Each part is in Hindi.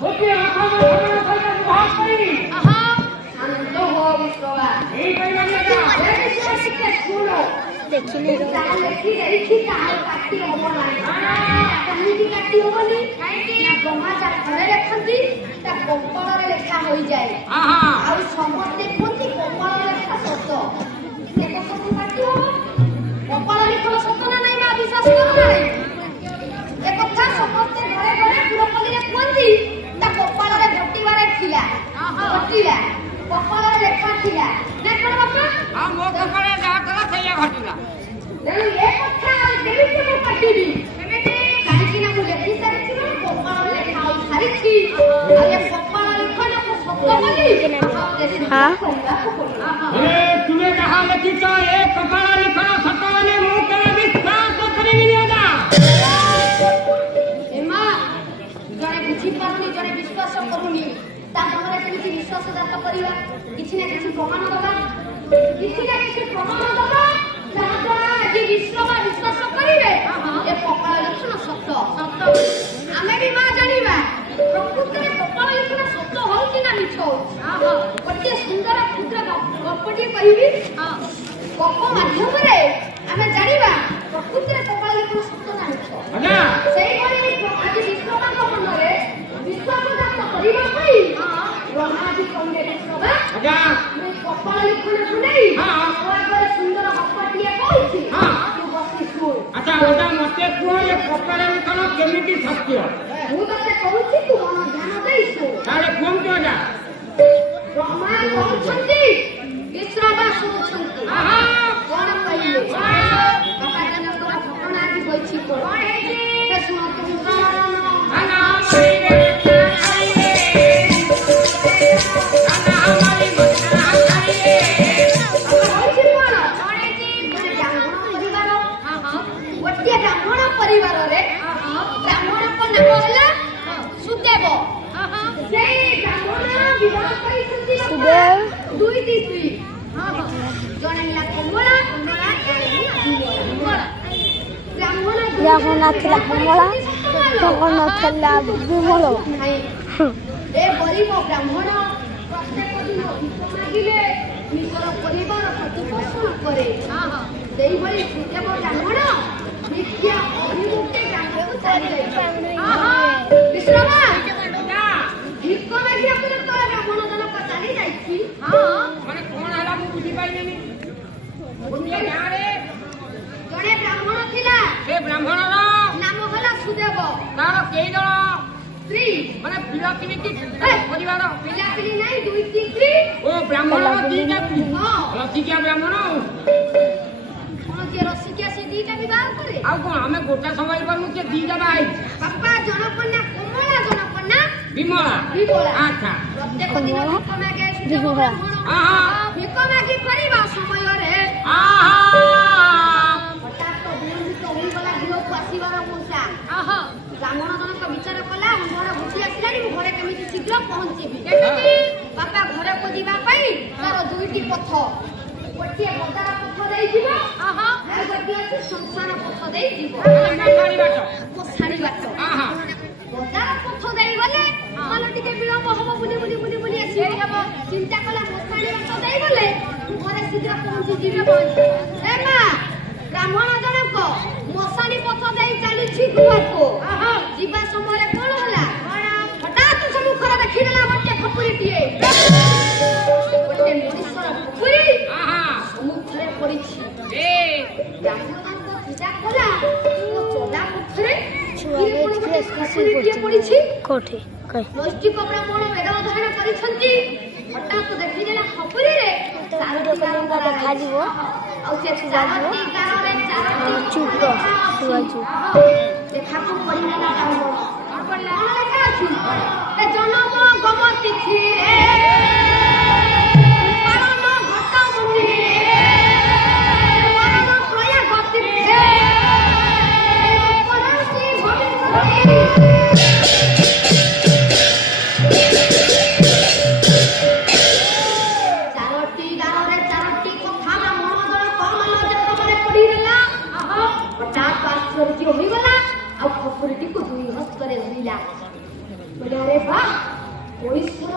गोटे हाथ में धरना सहित विवाह करी शांत हो विश्वा नहीं करिबा का ए विश्वास के सुनो देखिने देखी काल काटी हो नाही कहीं भी काटी होबनी ना ब्रह्मा जा घरे रखती ता कपाल रे लेखा होई जाए आ समझते कोती कपाल रे लेखा सत्य एक सब काटी हो कपाल रे सत्य ना नहीं मा विश्वास करो ना एक কথা समझते घरे घरे पुरपली रे कोती ता कपाल रे घटिबारे थिला घटिला कपाल रे लेखा थिला ना कोन बापा हां मो कपाल जा कला सैया घटिला तेणु ये कथा देवी को काटिबी काहे ना मुझे देखि सारिछि ना कपाल रे खाऊ सारिछि आ ये कपाल लिखन को सत्य बोली हां अरे तूने कहा लिखित ए कपाल लिखन सत्य बोली मु के विश्वास करिबि ना एमा जने बुझी पारुनी जने विश्वास करूनी ता हमरे केमिति विश्वास जात करिवा किछि ना किछि प्रमाण दबा किछि ना किछि प्रमाण दबा जहां आज विश्वास करिवे ए कपाल लिखन सत्य आमे भी मा जानिबा प्रकृति रे कपाल लिखन सत्य हो कि ना मिछो ओते सुंदर क्षुद्र गपटी कहिबी गप माध्यम रे आमे जानिबा प्रकृति रे कपाल लिखन सत्य ना मिछो आजा सेही भली आज विश्वका मनरे विश्वास जात करिबा पई ब्रह्मा जी कहले विश्वबा आजा मैं कपाल लिखन सुनै ओए सुंदर गपटी कहिछि तू बसी सुन अच्छा ओटा मते को ये कपाल लिखन केमिति सत्य ମୁଁ ତତେ କହୁଛି ତୁ ମନ ଧ୍ୟାନ ଦେଇ ଶୁଣ ତାରେ ଫୋନ କିयो ଯା ବ୍ରହ୍ମା କହୁଛନ୍ତି ବିଶ୍ରାମ ଶୁଣୁଛନ୍ତି କଣ କହିଲେ ବାପା ଜନଙ୍କର ଘଟଣା ଆଜି କହିଛି କଣ ହେଇଛି ଶୁଣ ତୁ ଆନା ମାରିରେ ଖାଇଲେ ଆନା ହମାରି ମନା ଖାଇଲେ କହିଛି କଣ ହେଇଛି ଗୋଟେ ବ୍ରାହ୍ମଣ ପରିବାର ଗୋଟିଏ ବ୍ରାହ୍ମଣ ପରିବାରରେ ବ୍ରାହ୍ମଣଙ୍କ ନାମ ହେଲା ସୁଦେବ ସେଇ ବ୍ରାହ୍ମଣ ବିବାହ କରିଛନ୍ତି ସୁଦେବ ଦୁଇଟି ସ୍ତ୍ରୀ ଜଣେ ହେଲା କମଳା ବ୍ରାହ୍ମଣ ଯାହା ନଥିଲା କମଳା ତାଙ୍କ ନଥିଲା ବିମଳ ଏ ଗରିବ ବ୍ରାହ୍ମଣ ପ୍ରତ୍ୟେକ ଦିନ ଭିକ ମାଗିଲେ ନିଜର ପରିବାର ପ୍ରତିପୋଷଣ କରେ ସେଇଭଳି ସୁଦେବ ବ୍ରାହ୍ମଣ ନିତ୍ୟ ଅଭିମୁଖେ ଗ୍ରାମକୁ ଚାଲିଯାଇଛି ବିଶ୍ରାମ ଭିକ ମାଗିବାକୁ ଯେତେବେଳେ ବ୍ରାହ୍ମଣ ଜଣକ ଚାଲି ଯାଇଛି ମାନେ କଣ ହେଲା ମୁଁ ବୁଝି ପାଇଲିନି ଗୋଟିଏ ଗାଁରେ ଜଣେ ବ୍ରାହ୍ମଣ ଥିଲା ସେ ବ୍ରାହ୍ମଣର ନାମ ହେଲା ସୁଦେବ ତାର କେଇ ଜଣ ସ୍ତ୍ରୀ ମାନେ ପିଲାପିଲି କି ପରିବାର ପିଲାପିଲି ନାହିଁ ଦୁଇଟି ସ୍ତ୍ରୀ ଓ ବ୍ରାହ୍ମଣର ଦିଟା ହଁ ରସିକିଆ ବ୍ରାହ୍ମଣ କଣ କିଏ ରସିକିଆ ସେ ଦିଟା ବିବାହ କରେ ଆଉ କଣ ଆମେ ଗୋଟା ସମୟ ପାରୁନୁ କିଏ ଦିଟା ବାହା ହେଇଛି ବାପା ଜଣକ ନା କମଳା ଜଣକ ନା ବିମଳା ବିମଳା ଆଚ୍ଛା ପ୍ରତ୍ୟେକ ଦିନ ଭିକ ମାଗେ ସୁଦେବ ବିମଳା। ବ୍ରାହ୍ମଣ ଭିକ ମାଗି କରିବା ସମୟରେ ହଠାତ୍ ବିଳମ୍ବିତ ହୋଇଗଲା ଗୃହକୁ ଆସିବାର ମୂଷା ବ୍ରାହ୍ମଣ ଜଣକ ବିଚାର କଲା ମୋର ବୁଝି ଆସିଲାଣି ମୁଁ ଘରେ କେମିତି ଶୀଘ୍ର ପହଞ୍ଚିବି ବାପା ଘରକୁ ଯିବା ପାଇଁ ତାର ଦୁଇଟି ପଥ ଗୋଟିଏ ବଜାର ପଥ ଦେଇଯିବ ଆଉ ଗୋଟିଏ ଅଛି ସଂସାର ପଥ ଦେଇଯିବ ମଶାଣି ବାଟ ବଜାର ପଥ ଦେଇଗଲେ ମାନେ ଟିକେ ବିଳମ୍ବ ହବ ବୁଲି ଆସିବ ଚିନ୍ତା କଲା ମଶାଣି ବାଟ ଦେଇଗଲେ ଘରେ ଶୀଘ୍ର ପହଞ୍ଚିଯିବି ଏ ମା ବ୍ରାହ୍ମଣ ଜଣକ ମଶାଣି ପଥ ଦେଇ ଚାଲିଛି ଗୃହକୁ ଯିବା ସମୟରେ କଣ ହେଲା ହଠାତ୍ ସମ୍ମୁଖରେ ଦେଖିଦେଲା ଗୋଟେ ଖପୁରୀଟିଏ ଗୋଟେ ମଣିଷର ଖପୁରୀ ସମ୍ମୁଖରେ ପଡିଛି ବ୍ରାହ୍ମଣଙ୍କ ପୂଜା କଲା ଚୋଲା ପଥରେ ପଡିଛି କୋଠି ନୈଷ୍ଠିକ ବ୍ରାହ୍ମଣ ବେଦ ଅଧ୍ୟୟନ କରିଛନ୍ତି ହଠାତ୍ ଦେଖିଦେଲା ଖପୁରୀରେ ଦେଖାଯିବ ଆଉ ସେ ଚାରୋଟି ଗାଁରେ ଚୁପ ଶୁଆଛୁ ଲେଖାକୁ ପଢିନେଲା କଣ ଲେଖା ଅଛି ଏ ଜନମ ଗମ ତିଥିରେ ପାଳନ ଘଟ ମନ୍ଦିରେ ମରଣ ପ୍ରୟାଗ ତୀର୍ଥେ ପରଶ୍ରୀ ଭବିଷ୍ୟତି ଚାରୋଟି ଗାଁରେ ଚାରୋଟି କଥା ବ୍ରାହ୍ମଣ ଜଣକ ମନ ଯେତେବେଳେ ପଢିଦେଲା ହଠାତ୍ ଆଶ୍ଚର୍ଯ୍ୟ ହୋଇଗଲା ଆଉ ଖପୁରୀଟିକୁ ଦୁଇ ହସ୍ତରେ ଧରିଲା बोले अरे वाह ईश्वर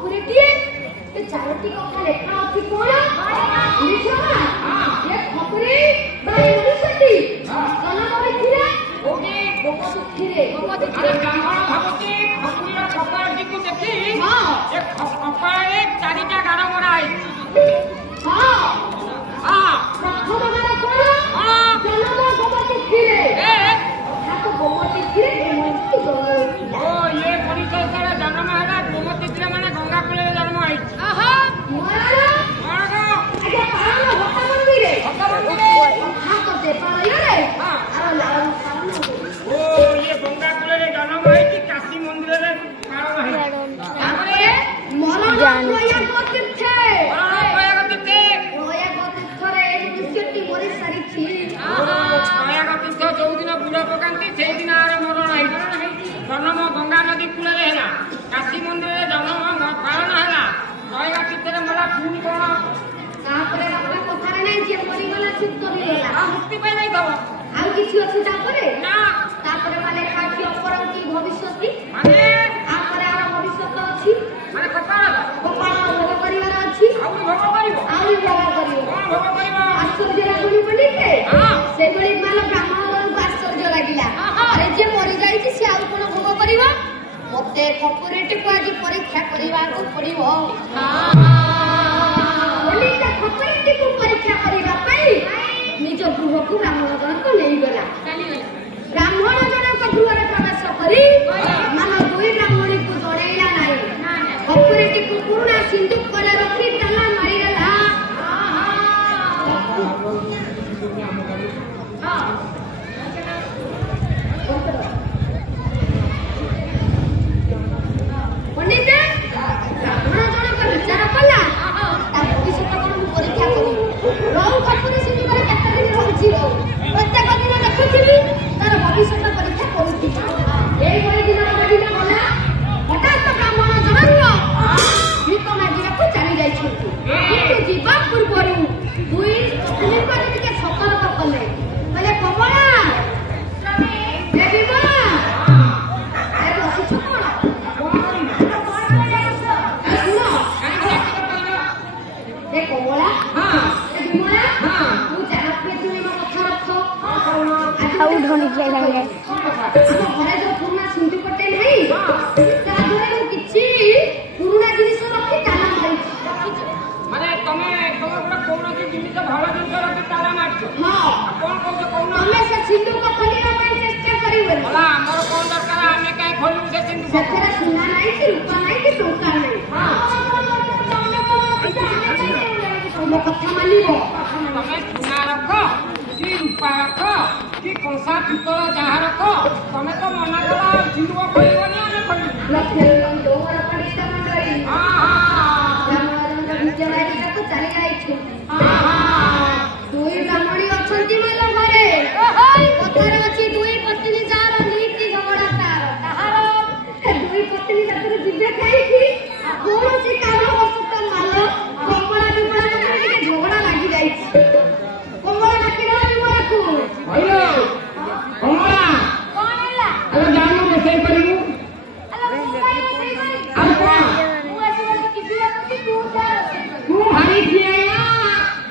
पुरे किए ये चारोटी कथा लेखा अछि कोन लिखना ये खपरे बाई मनुष्यटी कलम लिखिले ओके गोपसुखिरे अरे ब्राह्मण भाबती खपुरीर कपाळटी को देखि ये कपाळे चारिटा गार मरा आइछि हां प्रथम गार कोन जन्म गोपसुखिरे ठाकुर गोपसुखिरे हेमंती गो ओ ये परिचय सारा जन्म हैला गोमतीतिर माने गंगा कूले जन्म आइछि आहा मोरा आगो आगे पारण होता मंदिरे ठाकुर दे पाळयरे हां आरो लालन पारण ओ ये गंगा कूले जन्म आइछि काशी मंदिर रे पारण है तापरे मरण प्रयाग तीर्थे प्रयाग तीर्थे प्रयाग तीर्थरे ए दृश्यटी मोरे सारिछि प्रयाग तीर्थ जो दिन बुड़ पकांती से दिन आर मरण आइछि जन्म गंगा नदी कूले हैला काशी मंदिर रे जन्म पारण हैला प्रयाग तीर्थ रे मला पुनी कोन तापरे बापा कथारे नै जे मरि गला चित्त निगला आ मुक्ति पाइ नै दब आ किछि अछि तापरे ना तापरे माने काठी अपरंती भविष्यति माने तापरे आर भविष्यत अछि माने कपाळ गोपाल भोग करिवार अछि आउ भोग करिवो आउ भोग करिवो कोन भोग करिवो आश्चर्य लागुनी पंडिते हां से गली मानो ब्राह्मण को आश्चर्य लागिला अरे जे मरि जाईछि से आउ कोन भोग करिवो मते खपुरेटी को आज परीक्षा करिवा को पड़िवो पंडित खपुरेटी को परीक्षा करिवा पई निज गृह को ब्राह्मण गण को लेई गला ब्राह्मण जन को गृह रे प्रवेश करी मानो दुई ब्राह्मणी को जोड़ेला नाही खपुरेटी को पूर्ण सिंधु करे रखी तला मारी गला पंडित ब्राह्मण जन को विचार कला ता भविष्यत कोन परीक्षा करू रौ खपुरी सिंधु करे केते दिन रहछि रौ प्रत्येक दिन देखुथिबी तार भविष्यत परीक्षा करूथि एई बड़ी दिन गला हठात ब्राह्मण जनक भीख मागिरा को चली जाइछथि किंतु जीवा पूर्वरु दुई दिन पर के सतर्क कले बोले कमला ए विमला ए बसी छपड़ा ए कमला हां ए विमला तू जाना पे तू मो कथा रखो ଆଉ ଢଣିକି ଲାଗେ ଆମ ଘରେ ଯୋଉ ପୁରୁଣା ସିନ୍ଧୁ ପଟେ ନାହିଁ ତା ଦେହରେ ମୁଁ କିଛି ପୁରୁଣା ଜିନିଷ ରଖି ତାଲା ମାରିଛି माने तमे तमे कोनोसी जिनिस भल जिनिस रखि ताला मारछ ହଁ कोन कहू कोन ତମେ ସେ ସିନ୍ଧୁ को ଖୋଲିବା ପାଇଁ ଚେଷ୍ଟା କରିବନି भला हमर कोन दरकार आमे काई खोलु से सिंधु ସେଥିରେ ସୁନା ନାହିଁ କି ରୂପା ନାହିଁ କି ଟଙ୍କା ନାହିଁ ମୋ କଥା ମାନିବ तमे सुना रख कि रूपा रख कि कंसा पितल जहा रख तमे तो मना कला सिंधु खोलिबनी आमे खोलु ଲକ୍ଷ୍ୟ ଦୋର ପଡ଼ିତ ମଣ୍ଡଳୀ हां हां ବ୍ରାହ୍ମଣଙ୍କ ବିଚାରାଇ ତାକୁ ଚାଲି ଯାଇଛୁ हां ଦୁଇ ବ୍ରାହ୍ମଣୀ ଅଛନ୍ତି ମୋର ଘରେ କଥାରେ ଅଛି ଦୁଇ ପତ୍ନୀ ଯାହାର ନୀତି ଝଗଡ଼ା ତାର ତାହାର ଦୁଇ ପତ୍ନୀ ତାଙ୍କର ଯିବେ ଖାଇକି କୌଣସି କାରଣବଶତ ମାଲ କମଳା ବିମଳା ଭିତରେ ଟିକେ ଝଗଡ଼ା ଲାଗି ଯାଇଛି କମଳା ଡାକିଦେଲା ବିମଳାକୁ ଆଇଲୋ କମଳା କଣ ହେଲା ଆଲୋ ଜାନୁ ରୋଷେଇ କରିବୁ ଆଉ କଣ ମୁଁ ଆସିବାକୁ କିବିଲା କି ତୁ ଯା ରୋଷେଇ କର तू भारी छिया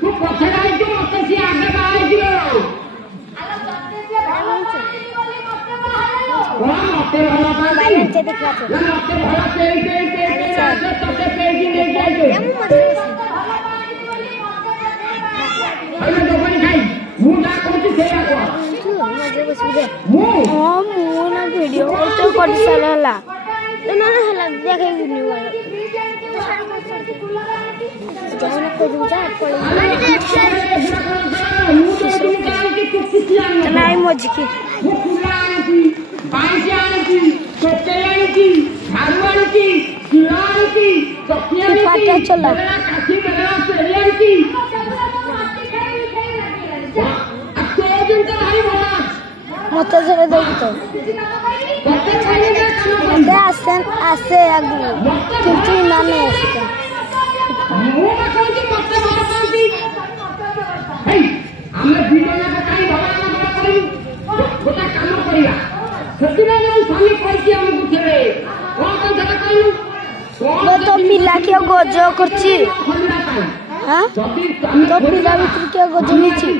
तू पछड़ाई जो मत सी आगे बाहर जियो ଆଲୋ ତତେ ସେ ଭଲ ପାଇନି ବୋଲି ମତେ ବାହାରିଲ कोन मते भला पाई ବାଇଚେ ଦେଖିଲା ତ ना मते भला पेई आसे तते पेई की नहीं जाए ମୁଁ ମଝିରେ ବସି ଭଲ ପାଇନି ବୋଲି ମତେ ବାହାରିଲ आइलो दोपनी खाई मु जा कहूची सेया को ତୁ ମଝିରେ ବସି ଦେ मु ହଁ ମୁଁ ନା ଭିଡିଓ ତ କରି ସାରା ହେଲା ତ ମାନେ ହେଲା ଦେଖେଇବିନି वाला जाना को दूजा पड़ी नहीं मजकी मु फुला आनी पाइसी आनी सोटे आनी झाड़ू आनी किला आनी चकिया आनी पाटा चला काठी मेरा पेरी आनी दिन तो भारी भला मत जरा देखी तो कते छानी दे काम दे आसे आगु किंतु ना नहीं आसे मु ना कहूची मते भला पांती हे हमने वीडियो ना काई भला ना करियो गोटा काम करिया सतिना जो स्वामी कहती हमकु थेबे तो पिला किए गज करछि हां तो पिला भीतर किए गज नीछि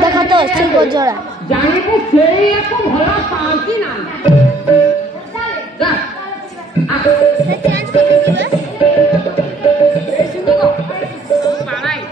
देखा तो से गजरा जानिबो सेयाको भला पांती ना जा से चेंज कर दिबा ए सिंधु को बाणाई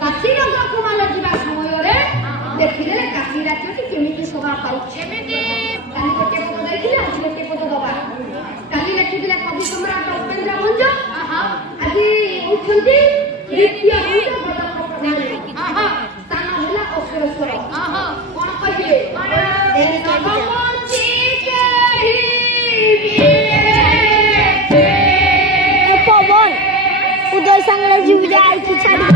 काशी काशी नगरକୁ ମାନ ଯିବା ସମୟରେ ଦେଖିଲେ କାଶୀ ରାଜ୍ୟଟି କେମିତି ଶୋଭା ପାଉଛି। କାଲି ଗୋଟେ ପଦ ଦେଇଥିଲେ ଆଜି ଗୋଟେ ପଦ ଦବା। କାଲି ଲେଖିଥିଲେ କବି ସମ୍ରାଟ ଉପେନ୍ଦ୍ର ଭଞ୍ଜ, ଆଜି ହେଉଛନ୍ତି ଦ୍ୱିତୀୟ ଭଞ୍ଜ ବଲ୍ଲଭ ପ୍ରଧାନ। ସ୍ଥାନ ହେଲା ଅସୁରେଶ୍ୱର। କଣ କହିଲେ? पवन उदय सांगला जीव जायची छाडी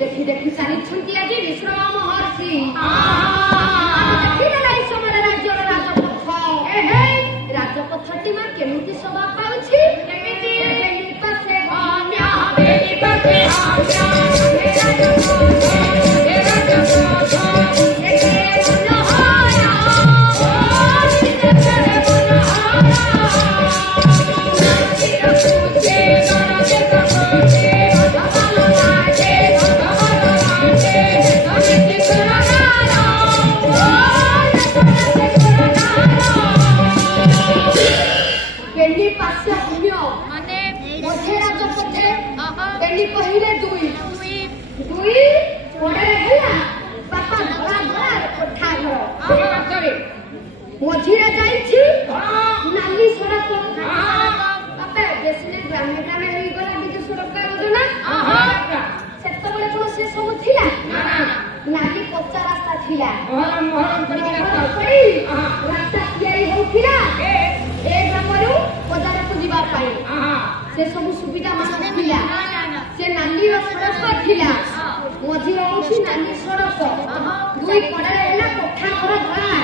देखी देखी सारी आज विश्राम महर्षि राजपथटी मां केमिति शोभा पाउछि मझीरे जाइछि नाली सड़क बापे बेसिने ग्रामे ग्रामे होई गला बिजु सड़क योजना सेत बळे को से सब थिला नाली कच्चा रास्ता थिला रास्ता तैयारी होथिला ए ग्रामरु बजार को जीवा पाई से सब सुविधा मान थिला से नाली सड़क थिला मझीरे होछि नाली सड़क दुई कड़े हैला कोठा घर धरा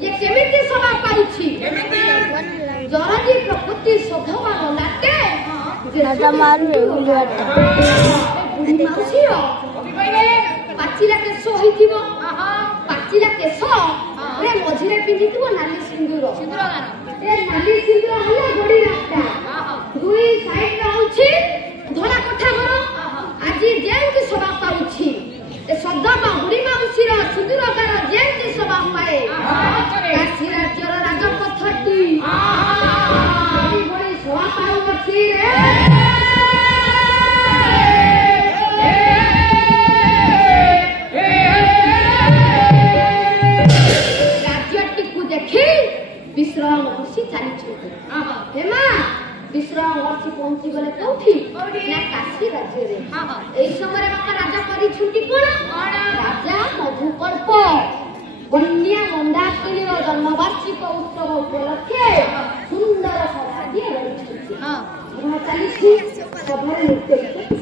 ये केमिति शोभा पाउछि जरदी प्रकृति शोभा गलाते दादा मारबे बुलियाटा बुढ़ी माउसी पाचिला केस होइथिबो पाचिला केस रे मझिरे पिंधिथिबो नाली सिंदूर ए नाली सिंदूर हला गोडी रास्ता दुई साइड रे होछि धरा कोठा घर आजी जेंति शोभा पाउछि ए सदा बुढ़ी माउसी रो सिंदूर कार जेंति शोभा पाए काशी राज्यर राजपथटी बड़ी शोभा पाउछि रे राज्यटी को देखी विश्राम महर्षि चली हेमा विश्राम महर्षि पहुंची गले कोठी ना काशी राज्य रे एई समय बापा राजा करी छुट्टी कोन राजा मधुपर्क कन्या मंदाकिनी जन्मवार्षिक उत्सव उपलक्षे सुंदर सभा दिए रही छुट्टी चली सभा नृत्य